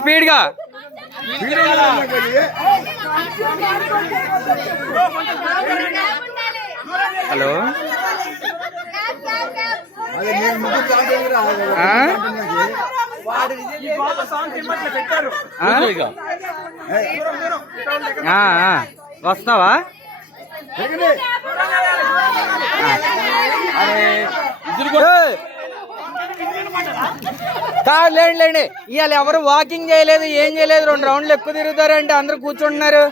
Speed గా hello వస్తావా? కాదు లేండి ఇవాళ ఎవరు వాకింగ్ చేయలేదు, ఏం చేయలేదు, 2 రౌండ్లు ఎక్కువ తిరుగుతారంటే అందరు కూర్చుంటున్నారు.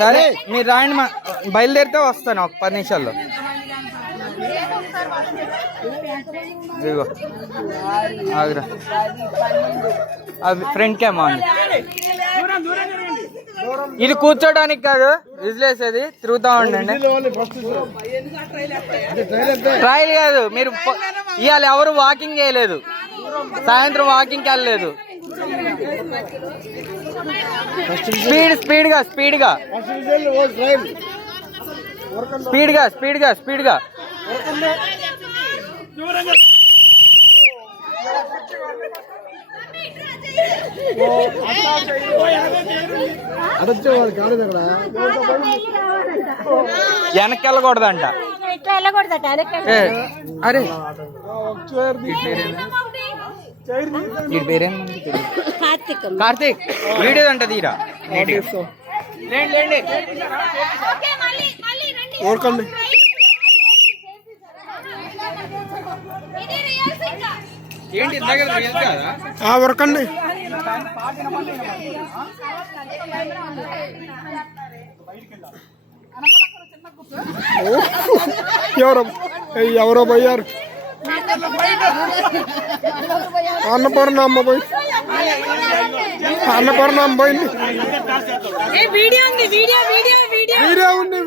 సరే మీరు రాయండి, బయలుదేరితే వస్తాను ఒక 10 నిమిషాల్లో. ఇదిగో ఆగ్రా ఫ్రంట్ క్యామ్ ఆన్. ఇది కూర్చోడానికి కాదు, విజిలేసేది, తిరుగుతా ఉండండి. ట్రైల్ కాదు, మీరు ఇవాళ ఎవరు వాకింగ్ చేయలేదు, సాయంత్రం వాకింగ్కి వెళ్ళలేదు. స్పీడ్గా వెనక్కి వెళ్ళకూడదంట. అరే కార్తీక్ వీడియో అంట తీరా. ఏంటి వర్కండి ఎవరో పోయారు. అన్నపూర్ణ అమ్మ పోయింది. వీడియో ఉంది.